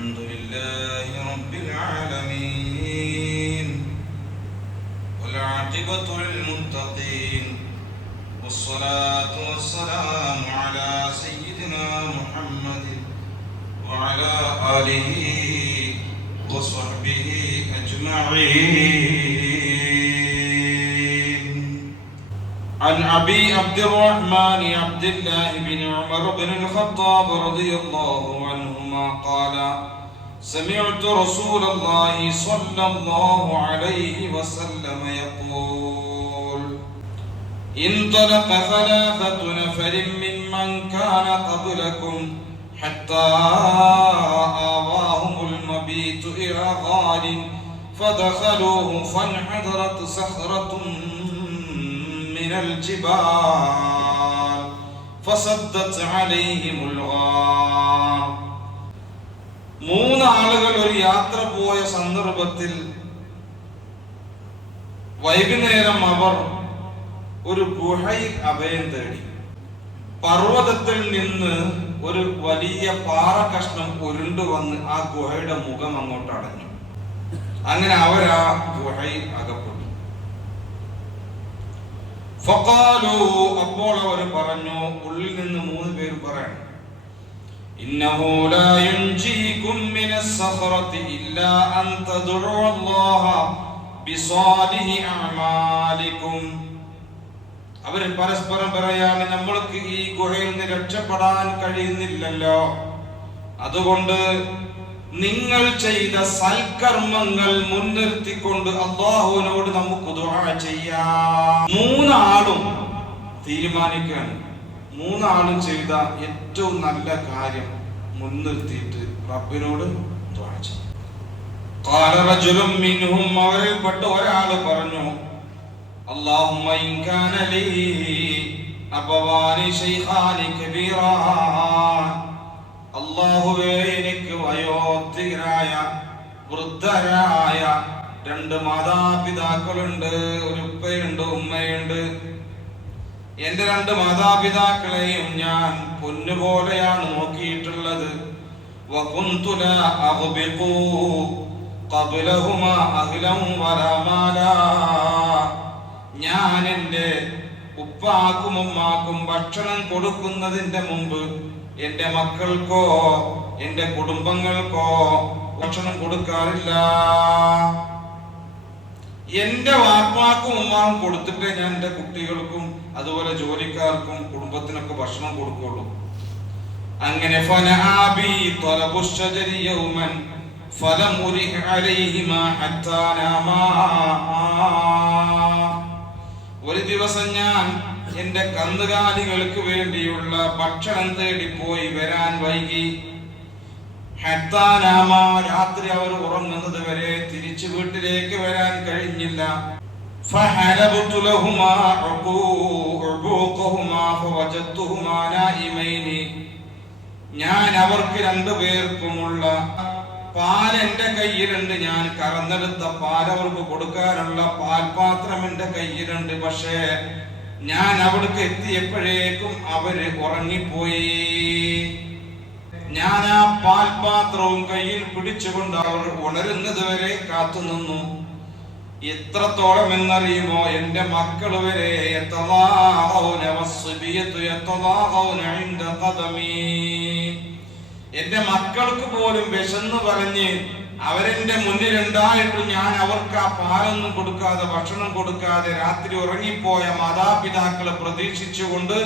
الحمد لله رب العالمين والعاقبة للمتقين والصلاة والسلام على سيدنا محمد وعلى آله وصحبه أجمعين. عن أبي عبد الرحمن عبد الله بن عمر بن الخطاب رضي الله عنهما قال: سمعت رسول الله صلى الله عليه وسلم يقول: انطلق ثلاثة نفر ممن كان قبلكم حتى آواهم المبيت إلى غار فدخلوه فانحدرت صخرة من الجبال فصدت عليهم الغار. മൂന്നാളുകൾ ഒരു യാത്ര പോയ സന്ദർഭത്തിൽ വൈകുന്നേരം അവർ ഒരു ഗുഹയിൽ അഭയം തേടി. പർവ്വതത്തിൽ നിന്ന് ഒരു വലിയ പാറ കഷ്ണം ഉരുണ്ടു വന്ന് ആ ഗുഹയുടെ മുഖം അങ്ങോട്ട് അടഞ്ഞു. അങ്ങനെ അവർ ആ ഗുഹയിൽ അകപ്പെട്ടു. ഫഖാലു, അപ്പോൾ അവർ പറഞ്ഞു, ഉള്ളിൽ നിന്ന് മൂന്ന് പേര് പറയണം: ഇന്നഹു ലാ യുൻജീകും മിനസ് സഖറതി ഇല്ലാ അൻ തദ്ഉ അല്ലാഹ ബിസാലിഹി അഅമാലികും. അവർ പരസ്പരം പറയാണ്, നമ്മൾക്ക് ഈ ഗുഹയിൽ നിന്ന് രക്ഷപ്പെടാൻ കഴിയുന്നില്ലല്ലോ, അതുകൊണ്ട് നിങ്ങൾ ചെയ്ത സൽക്കർമ്മങ്ങൾ മുൻനിർത്തിക്കൊണ്ട് അല്ലാഹുവിനോട് നമുക്ക് ദുആ ചെയ്യാം. മൂന്നാളും തീരുമാനിക്കുകയാണ്, മൂന്നാളും ചെയ്ത ഏറ്റവും നല്ല കാര്യം മുൻനിർത്തിയിട്ട് റബ്ബിനോട് ദുആ ചെയ്യാം. ഖാല റജുലുൻ മിൻഹും, അവരിൽപ്പെട്ട ഒരാൾ പറഞ്ഞു: اللهم إن كان لي أبوان شيخان كبيران. അല്ലാഹുവേ, എനിക്ക് വയോധികരായ വൃദ്ധരായ രണ്ട് മാതാപിതാക്കളുണ്ട്, ഒരു ഉപ്പയുണ്ട് ഉമ്മയുണ്ട്. എന്റെ രണ്ട് മാതാപിതാക്കളെയും ഞാൻ പൊന്നുപോലെയാണ് നോക്കിയിട്ടുള്ളത്. വകുന്തു ലാ അഗ്ബിഖു ഖബ്ലഹുമാ അഹ്ലൻ വലാ മാലാ. ഞാൻ എന്റെ ഉപ്പാക്കും ഉമ്മാക്കും ഭക്ഷണം കൊടുക്കുന്നതിന്റെ മുമ്പ് എന്റെ മക്കൾക്കോ എന്റെ കുടുംബങ്ങൾക്കോ ഭക്ഷണം കൊടുക്കാറില്ല. എന്റെ വാപ്പാക്കും ഉമ്മാക്കും കൊടുത്തിട്ടേ ഞാൻ എന്റെ കുട്ടികൾക്കും അതുപോലെ ജോലിക്കാർക്കും കുടുംബത്തിനൊക്കെ ഭക്ഷണം കൊടുക്കുള്ളൂ. അങ്ങനെ ഫനആബി ത്വലബു ശജരി യൗമൻ ഫലം ഉരിഹ അലൈഹിമാ ഹത്താ നാമാ. ഒരു ദിവസം ഞാൻ എന്റെ കന്നുകാലികൾക്ക് വേണ്ടിയുള്ള ഭക്ഷണം തേടി പോയി വരാൻ വൈകി. ഹത്താ നാമാ, രാത്രി അവർ ഉറങ്ങുന്നത് വരെ തിരിച്ചു വീട്ടിലേക്ക് വരാൻ കഴിഞ്ഞില്ല. ഫഹലബതു ലഹുമാ ഉബൂഖഹുമാ ഫവജദ്തുഹുമാ നായിമൈനി. ഞാൻ അവർക്ക് രണ്ടുപേർക്കുമുള്ള പാൽ എന്റെ കയ്യിലുണ്ട്, ഞാൻ കറന്നെടുത്ത പാൽ അവർക്ക് കൊടുക്കാനുള്ള പാൽപാത്രം എന്റെ കയ്യിലുണ്ട്. പക്ഷേ ഞാൻ അവിടേക്ക് എത്തിയപ്പോഴേക്കും അവര് ഉറങ്ങിപ്പോയി. ഞാൻ ആ പാൽപാത്രവും കയ്യിൽ പിടിച്ചുകൊണ്ട് അവർ ഉണരുന്നത് വരെ കാത്തുനിന്നു. എത്രത്തോളം എന്നറിയുമോ, എന്റെ മക്കൾ വരെ എന്റെ മക്കൾക്ക് പോലും വിശന്ന് പറഞ്ഞ് അവരെന്റെ മുന്നിലുണ്ടായിട്ടും ഞാൻ അവർക്ക് ആ പാലൊന്നും കൊടുക്കാതെ ഭക്ഷണം കൊടുക്കാതെ രാത്രി ഉറങ്ങിപ്പോയ മാതാപിതാക്കളെ പ്രതീക്ഷിച്ചുകൊണ്ട്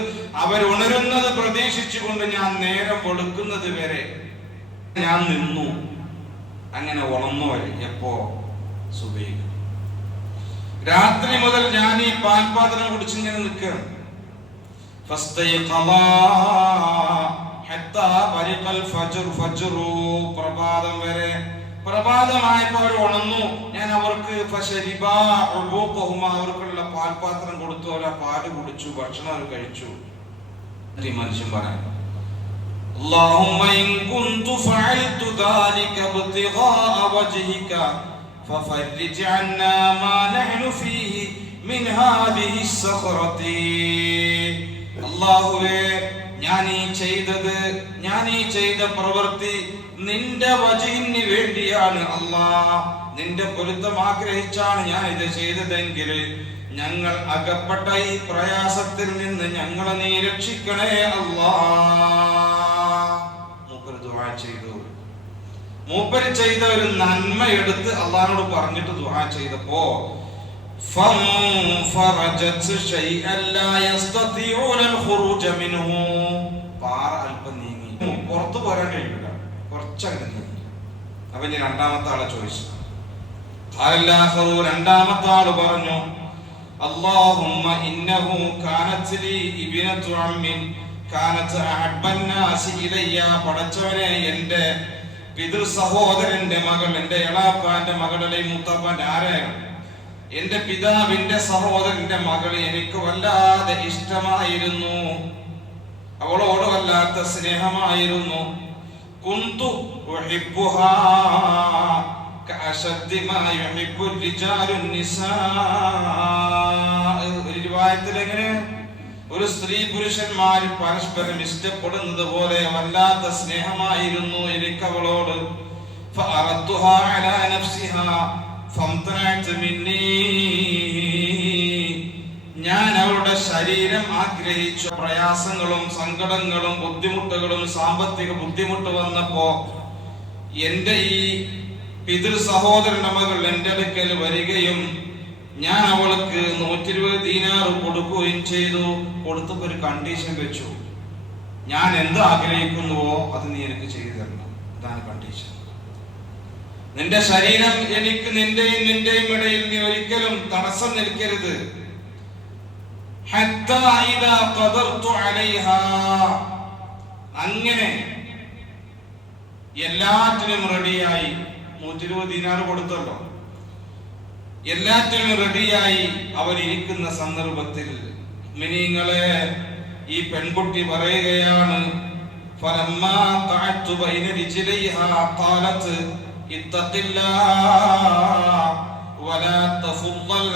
അവരുണരുന്നത് പ്രതീക്ഷിച്ചുകൊണ്ട് ഞാൻ നേരം വെളുക്കുന്നത് വരെ ഞാൻ നിന്നു. അങ്ങനെ ഉണർന്നു വരെ എപ്പോ സുബഹിക്ക്. രാത്രി മുതൽ ഞാൻ ഈ പാൽപാത്രം കുടിച്ചിങ്ങനെ നിൽക്കുകയാണ്. പ്രഭാതം വരെ. പ്രഭാതമായപ്പോ അവർ ഉണർന്നു. ഞാൻ അവർക്ക് അവർക്കുള്ള പാൽപാത്രം കൊടുത്തു. അവർ ആ പാല് കുടിച്ചു, ഭക്ഷണം അവർ കഴിച്ചു. മനുഷ്യൻ പറയാൻ: اللهم إن كنت فعلت ذلك ابتغاء وجهك ففرج عنا ما نحن فيه من هذه الصخرة. അല്ലാഹുവേ, ഞാൻ ഈ ചെയ്ത പ്രവൃത്തി നിന്റെ വജഹിന് വേണ്ടിയാണ് അല്ലാഹ്, നിന്റെ പൊരുത്തം ആഗ്രഹിച്ചാണ് ഞാൻ ഇത് ചെയ്തതെങ്കിൽ ഞങ്ങൾ അകപ്പെട്ട ഈ പ്രയാസത്തിൽ നിന്ന് ഞങ്ങളെ നീ രക്ഷിക്കണേ അല്ലാഹ്. മൂപ്പര് ദുആ ചെയ്തു. മൂപ്പര് ചെയ്ത ഒരു നന്മ എടുത്ത് അള്ളാഹിനോട് പറഞ്ഞിട്ട് ദുആ ചെയ്തപ്പോ പാറ അല്പം നീങ്ങി, പുറത്തു പോരാൻ കഴിയില്ല, കുറച്ചങ്ങനെ നീങ്ങി. അപ്പൊ ഇനി രണ്ടാമത്തെ ആളെ ചോദിച്ചു. രണ്ടാമത്തെ ആള് പറഞ്ഞു, അല്ലാഹുമ്മ ഇന്നഹു കാനത് ലീ ഇബ്നതു അമ്മിൻ കാനത് അഹബ്ബൻ നാസി ഇലയ്യ. പടച്ചവനെ, എന്റെ പിതൃ സഹോദരന്റെ മകൾ, എന്റെ എളാപ്പാന്റെ മകൾ, അല്ലെങ്കിൽ മൂത്താപ്പാന്റെ ആരായാലും എന്റെ പിതാവിന്റെ സഹോദരന്റെ മകൾ എനിക്ക് വല്ലാതെ ഇഷ്ടമായിരുന്നു, അവളോട് വല്ലാത്ത സ്നേഹമായിരുന്നു. കുന്തു ഉഹിബ്ബുഹാ കഅശദ്ദി മാ യുഹിബ്ബു റിജാലു നിസാ. ഒരു റിവായത്തിൽ എങ്ങനെ, ഒരു സ്ത്രീ പുരുഷന്മാര് പരസ്പരം ഇഷ്ടപ്പെടുന്നത് പോലെ വല്ലാത്ത സ്നേഹമായിരുന്നു എനിക്ക് അവളോട്. ഫഅറദ്തുഹാ അലാ നഫ്സിഹാ ഫംതനഅത് മിന്നീ. ഞാൻ അവളുടെ ശരീരം ആഗ്രഹിച്ചു. പ്രയാസങ്ങളും സങ്കടങ്ങളും ബുദ്ധിമുട്ടുകളും സാമ്പത്തിക ബുദ്ധിമുട്ട് വന്നപ്പോ എന്റെ ഈ പിതൃ സഹോദരന്റെ മകൾ എന്റെ അടുക്കൽ വരികയും ഞാൻ അവൾക്ക് 120 ദീനാർ കൊടുക്കുകയും ചെയ്തു. കൊടുത്തപ്പോ ഒരു കണ്ടീഷൻ വെച്ചു, ഞാൻ എന്ത് ആഗ്രഹിക്കുന്നുവോ അത് നീ എനിക്ക് ചെയ്തു തരണം. ഇതാണ് കണ്ടീഷൻ. നിന്റെ ശരീരം എനിക്ക് നിന്റെയും ഇടയിൽ നീ ഒരിക്കലും തടസ്സം നിൽക്കരുത്. അങ്ങനെ എല്ലാറ്റിനും റെഡിയായി. 120 ദീനാർ കൊടുത്തല്ലോ. എല്ലാറ്റിനും റെഡിയായി അവർ ഇരിക്കുന്ന സന്ദർഭത്തിൽ മിനിങ്ങളെ ഈ പെൺകുട്ടി പറയുകയാണ്, ഫലമ്മാ തഅത്തു ബൈന റിജ്ലൈഹാ ഖാലത്ത് ഇത്തഖില്ലാഹ് വലാ തഫുദ്ദൽ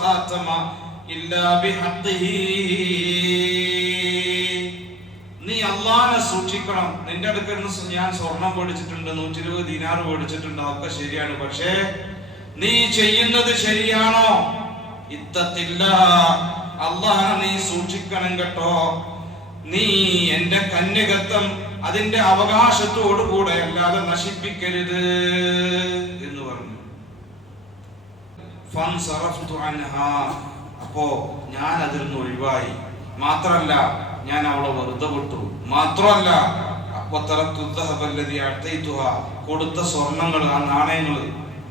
ഖാതമ ഇല്ലാ ബിഹഖ്ഖിഹി. നീ അല്ലാഹനെ സൂക്ഷിക്കണം. നിന്റെ അടുക്കൽ ഞാൻ സ്വർണം മേടിച്ചിട്ടുണ്ട്, 120 ദീനാർ മേടിച്ചിട്ടുണ്ട്, അതൊക്കെ ശരിയാണ്. പക്ഷേ നീ ചെയ്യുന്നത് ശരിയാണോ? ഇത്തഖില്ലാഹ്, അല്ലാഹനെ നീ സൂക്ഷിക്കണം കേട്ടോ. നീ എന്റെ കന്യകത്വം അതിന്റെ അവകാശത്തോടുകൂടെ അല്ലാതെ നശിപ്പിക്കരുത് എന്ന് പറഞ്ഞു. ഫൻസറഫ്തു അൻഹാ, അപ്പോ ഞാൻ അതിൽ നിന്ന് ഒഴിവായി. മാത്രല്ല ഞാൻ അവളെ വെറുതെ വിട്ടു. മാത്രല്ല കൊടുത്ത സ്വർണങ്ങൾ, ആ നാണയങ്ങൾ,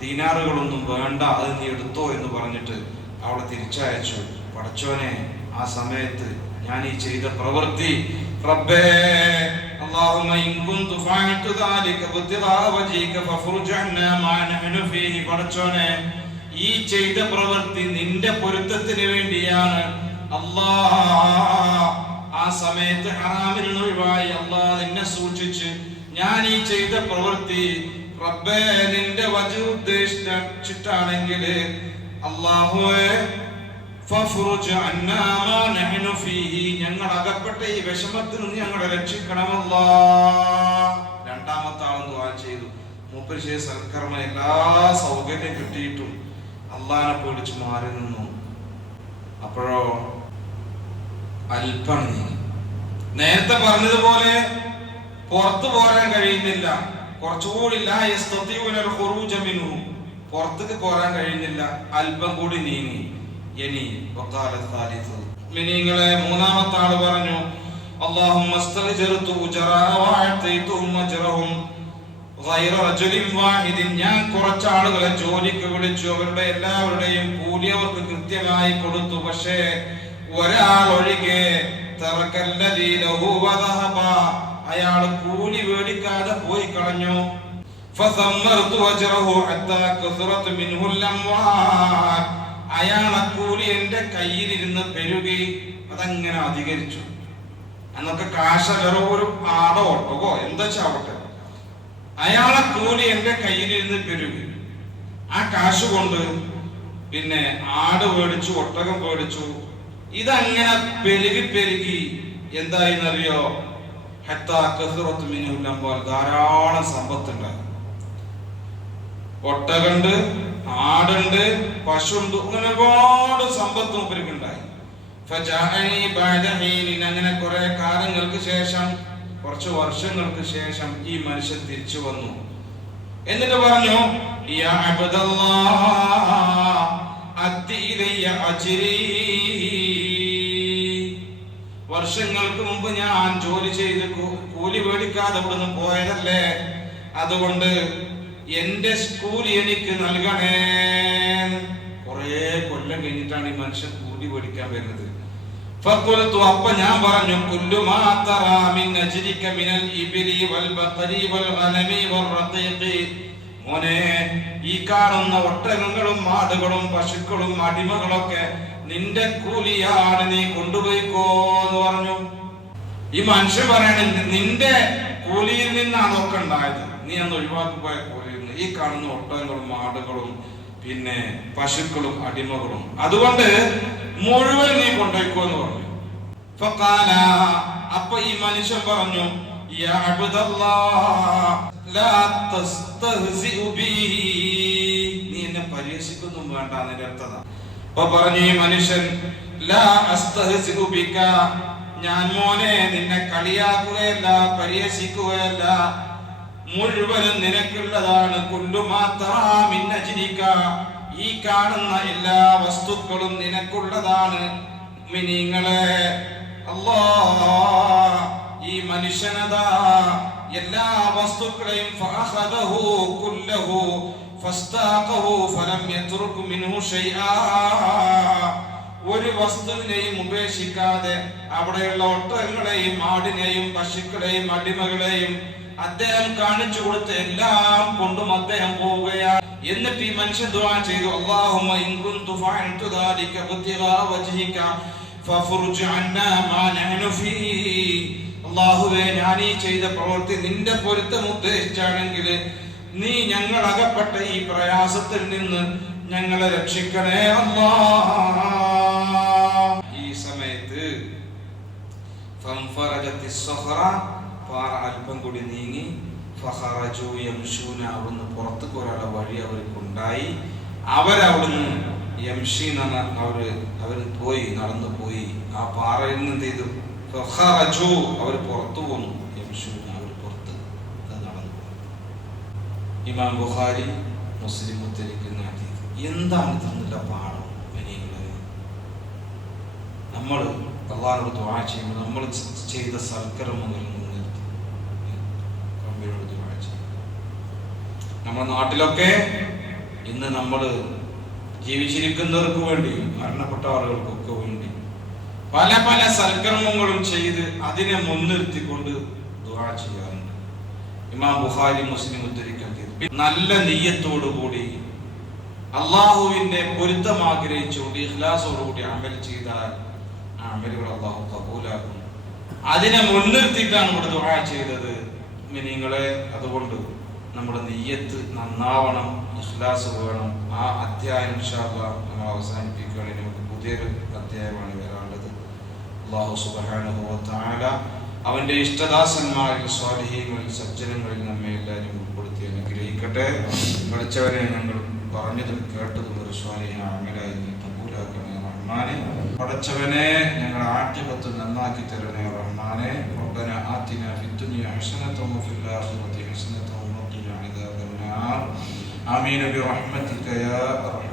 ദീനാറുകളൊന്നും വേണ്ട, അത് നീ എടുത്തോ എന്ന് പറഞ്ഞിട്ട് അവളെ തിരിച്ചയച്ചു. പടച്ചോനെ, ആ സമയത്ത് ഞാൻ ഈ ചെയ്ത പ്രവൃത്തി, റബ്ബേ اللهم إن كنت فعلت ذلك ابتغاء وجهك فافرج عنا ما نحن فيه. പടച്ചോനെ, ഈ ചെയ്ത പ്രവൃത്തി നിന്റെ പൊരുത്തത്തിന് വേണ്ടിയാണ്. അല്ലാഹ്, ആ സമയത്ത് ഹറാമിൽ നിന്ന് ഒഴിവായി അല്ലാഹ് നിന്നെ സൂക്ഷിച്ച് ഞാൻ ഈ ചെയ്ത പ്രവൃത്തി റബ്ബേ നിന്റെ വജഹ് ഉദ്ദേശിച്ചിട്ടാണെങ്കിൽ അല്ലാഹുവേ ഫഫ്റുജ് അന്നാ മാ നഹ്നു ഫീഹി, ഞങ്ങൾ അകപ്പെട്ട ഈ വിഷമത്തിൽ നിന്ന് ഞങ്ങളെ രക്ഷിക്കണമല്ലാ. രണ്ടാമത്തെ ആളും ദുആ ചെയ്തു. മൂപ്പര് ചെയ്ത സൽക്കർമ്മ എല്ലാ സൗകര്യം കിട്ടിയിട്ടും അല്ലാഹനെ പേടിച്ച് മാറി നിന്നു. അപ്പോഴോ അല്പം നേരത്തെ പറഞ്ഞതുപോലെ പുറത്തു പോരാൻ കഴിയുന്നില്ല. കുറച്ചുകൂടി പുറത്തേക്ക് പോരാൻ കഴിയുന്നില്ല. അല്പം കൂടി നീങ്ങി. ഇനി മിനിങ്ങളെ മൂന്നാമത്തെ ആള് പറഞ്ഞു, അല്ലാഹുമ്മ സ്തഅജർതു ഉജറാ വഅതൈതുഹും അജ്റഹും ഗൈറ റജുലിൻ വാഹിദിൻ. ഞാൻ കുറച്ച് ആളുകളെ ജോലിക്ക് വിളിച്ചു, അവരുടെ എല്ലാവരുടെയും കൂലി അവർക്ക് കൃത്യമായി കൊടുത്തു. പക്ഷേ ഒരാൾ ഒഴികെ തറക്കല്ലദീ ലഹു വദഹബ, അയാൾ കൂലി മേടിക്കാതെ പോയി കളഞ്ഞു. ഫസമ്മർതു അജ്റഹു ഹത്താ കസറത് മിൻഹുൽ അംവാൽ, അയാളെ കൂലി എന്റെ കയ്യിലിരുന്ന് പെരുകി, അതങ്ങനെ അധികരിച്ചു. അന്നൊക്കെ കാശ് ഒരു ആടോ ഒട്ടകോ എന്താ ചാവട്ടെ, അയാളെ കൂലി എന്റെ കയ്യിലിരുന്ന് പെരുകി. ആ കാശ് കൊണ്ട് പിന്നെ ആട് മേടിച്ചു, ഒട്ടകം മേടിച്ചു, ഇതങ്ങനെ പെരുകി പെരുകി എന്തായിന്നറിയോ, ഹത്താ കസറത്ത് മിനഹുൽ അംവാൽ, ധാരാളം സമ്പത്തുണ്ടായി. ഒട്ടകണ്ട്, ആടുണ്ട്, പശുണ്ട്, അങ്ങനെ ഒരുപാട് സമ്പത്ത് മൂപ്പർക്കുണ്ടായി. ഫജഅനി ബഅദ ഹീനിൻ, അങ്ങനെ കുറെ കാലങ്ങൾക്ക് ശേഷം, കുറച്ച് വർഷങ്ങൾക്ക് ശേഷം ഈ മനുഷ്യൻ തിരിച്ചു വന്നു. എന്നിട്ട് പറഞ്ഞു, യാ അബ്ദല്ലാഹ് അദ്ദി ഇലയ്യ അജ്രി, വർഷങ്ങൾക്ക് മുമ്പ് ഞാൻ ജോലി ചെയ്ത് കൂലി മേടിക്കാതെ ഇവിടുന്ന് പോയതല്ലേ, അതുകൊണ്ട് എന്റെ കൂലി എനിക്ക് നൽകണേ. കുറെ കൊല്ലം കഴിഞ്ഞിട്ടാണ് ഈ മനുഷ്യൻ കൂലി മേടിക്കാൻ വരുന്നത്. ഫഖുൽതു, അപ്പൊ ഞാൻ പറഞ്ഞു, കുല്ലു മാ തറാ മിൻ അജ്രിക മിനൽ ഇബ്ലി വൽ ബഖരി വൽ ഗനമി വൽ റഖീഖി, മോനെ ഈ കാണുന്ന ഒട്ടകങ്ങളും ആടുകളും പശുക്കളും അടിമകളൊക്കെ നിന്റെ കൂലിയാണ്, നീ കൊണ്ടുപോയിക്കോ എന്ന് പറഞ്ഞു. ഈ മനുഷ്യൻ പറയണ, നിന്റെ കൂലിയിൽ നിന്നാണ് ഒക്കെ ഉണ്ടായത്, നീ അന്ന് ഒഴിവാക്കി പോയ കൂലിയിൽ നിന്ന്. ഈ കാണുന്ന ഒട്ടകങ്ങളും ആടുകളും പിന്നെ പശുക്കളും അടിമകളും, അതുകൊണ്ട് മുഴുവൻ നീ കൊണ്ടുപോയിക്കോ എന്ന് പറഞ്ഞു. ഫഖാല, അപ്പൊ ഈ മനുഷ്യൻ പറഞ്ഞു, യാ അബ്ദല്ലാഹ് ലാ തസ്തഹ്സിഉ ബിഹി, നീ എന്നെ പരിഹസിക്കൊന്നും വേണ്ട എന്നതിന്റെ അർത്ഥം. അപ്പൊ പറഞ്ഞു ഈ മനുഷ്യൻ, ലാ അസ്തഹ്സിഉ ബിക, ഞാൻ മോനെ നിന്നെ കളിയാക്കുകയല്ല പരിഹസിക്കുകയല്ല, മുഴുവനും നിനക്കുള്ളതാണ്. കുല്ലു മാ തറാ മിൻ അജ്രിക, ഈ കാണുന്ന എല്ലാ വസ്തുക്കളും നിനക്കുള്ളതാണ്. മുഅ്മിനീങ്ങളെ, അല്ലാഹ് ഈ മനുഷ്യനതാ എല്ലാ വസ്തുക്കളെയും ഫഅഖദഹു കുല്ലഹു ഫസ്താഖഹു ഫലം യത്റുക് മിൻഹു ഷൈആ, ഒരു വസ്തുവിനെയും ഉപേക്ഷിക്കാതെ അവിടെയുള്ള ഒട്ടകങ്ങളെയും ആടിനെയും പശുക്കളെയും അടിമകളെയും അദ്ദേഹം കാണിച്ചു കൊടുത്ത എല്ലാം കൊണ്ടും അദ്ദേഹം പോവുകയാണ്. എന്നിട്ട് ഈ മനുഷ്യൻ ദുആ ചെയ്തു, അല്ലാഹുമ്മ ഇൻ കുൻതു ഫഅൽതു ദാലിക ഇബ്തിഗാ വജ്ഹിക ഫഫർജ് അന്നാ മാ നഹ്നു ഫീ, അല്ലാഹുവേ ഞാൻ ഈ ചെയ്ത പ്രവൃത്തി നിന്റെ പൊരുത്തം ഉദ്ദേശിച്ചാണെങ്കിൽ നീ ഞങ്ങൾ അകപ്പെട്ട ഈ പ്രയാസത്തിൽ നിന്ന് ഞങ്ങളെ രക്ഷിക്കണേ അല്ലാഹ്. ഈ സമയത്ത് ഫൻഫറജത്തിസ് സഖറ, പാറ അല്പം കൂടി നീങ്ങി, ഫഖറജു യംശൂന, അവിടുന്ന് പുറത്തേക്ക് ഒരാളെ വഴി അവർക്കുണ്ടായി. അവരവിടുന്ന് യംഷി എന്ന് അവർ പോയി, നടന്നു പോയി. ആ പാറയിൽ നിന്ന് എന്ത് ചെയ്തു, ഫഖറജു, അവർ പുറത്തു പോന്നു. യംശൂന, അവർ പുറത്ത് നടന്നു. ഇമാം ബുഖാരി മുസ്ലിം ഉദ്ധരിക്കുന്ന ഹദീസ്. എന്താണ് തന്നില്ല പാഠം? നമ്മൾ അല്ലാഹുവോട് ദുആ ചെയ്യുമ്പോൾ നമ്മൾ ചെയ്ത സൽക്കർമ്മങ്ങളിൽ നമ്മുടെ നാട്ടിലൊക്കെ ഇന്ന് നമ്മൾ ജീവിച്ചിരിക്കുന്നവർക്ക് വേണ്ടിയും മരണപ്പെട്ട ആളുകൾക്കൊക്കെ വേണ്ടി പല പല സൽക്കർമ്മങ്ങളും ചെയ്ത് അതിനെ മുൻനിർത്തിക്കൊണ്ട് ദുആ ചെയ്യാറുണ്ട്. ഇമാം ബുഖാരി മുസ്ലിം ഉദ്ധരിക്കുന്നത്, നല്ല നിയ്യത്തോടു കൂടി അള്ളാഹുവിന്റെ പൊരുത്തം ആഗ്രഹിച്ചുകൊണ്ട് ഇഖ്ലാസോടുകൂടി അമൽ ചെയ്താൽ ആ അമലുകൾ അള്ളാഹു കബൂലാക്കും. അതിനെ മുൻനിർത്തിയിട്ടാണ് ഇവിടെ ദുആ ചെയ്തത്. മുഅ്മിനീങ്ങളെ, അതുകൊണ്ട് നമ്മുടെ നിയ്യത്ത് നന്നാവണം, ഇഖ്ലാസ് വേണം. ആ അധ്യായം ഇൻഷാ അല്ലാഹ് നമ്മൾ അവസാനിപ്പിക്കുകയാണെങ്കിൽ നമുക്ക് പുതിയൊരു അധ്യായമാണ് വരാനുള്ളത്. അല്ലാഹു സുബ്ഹാനഹു വ തആല അവന്റെ ഇഷ്ടദാസന്മാരിൽ സ്വാലിഹീങ്ങളിൽ സജ്ജനങ്ങളിൽ നമ്മെ എല്ലാവരും ഉൾപ്പെടുത്തി അനുഗ്രഹിക്കട്ടെ. പഠിച്ചവരെ, ഞങ്ങൾ പറഞ്ഞതും കേട്ടതും ഒരു സ്വാലിഹായ അമലായി കബൂലാക്കണേ റഹ്മാനെ. പഠിച്ചവനെ, ഞങ്ങളുടെ ആഖിബത്ത് നന്നാക്കി തരണേ റഹ്മാനെ. റബ്ബന ആതിനാ ഫിദ്ദുനിയ ഹസനതൻ വഫിൽ ആഖിറതി ഹസനതൻ വഖിനാ അദാബന്നാർ. ആമീൻ ബിറഹ്മതിക യാ അർഹമർ